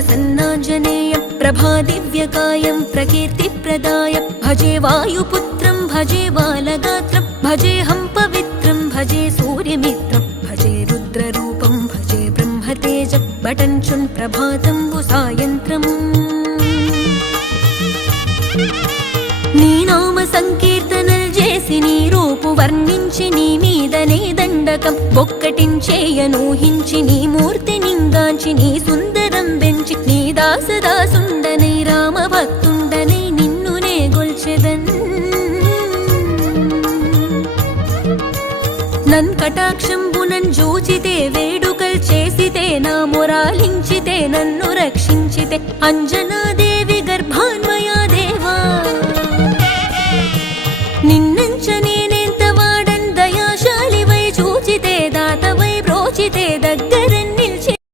प्रसन्नाञ्जनेयं प्रभादिव्यकायं प्रकीर्तिप्रदायं भजे वायुपुत्रं भजे बालगात्रं भजेऽहं पवित्रं भजे सूर्यमित्रं भजे रुद्ररूपं भजे ब्रह्मतेजं बटञ्चुन् प्रभातं सायन्त्रम् నీ నామ సంకీర్తనలు చేసి నీ రూపు వర్ణించి నీ మీదనే దండకం ఒక్కటించేయనూహించి నీ మూర్తి నింగాంచి నీ సుందరం పెంచి నీ దాసదాసుండనై రామ భక్తుండనై నిన్నునే గొల్చెదన్ నన్ కటాక్షంబునన్ జూచితే వేడుకల్ చేసితే నా మొరాలించితే నన్ను రక్షించితే అంజనాదే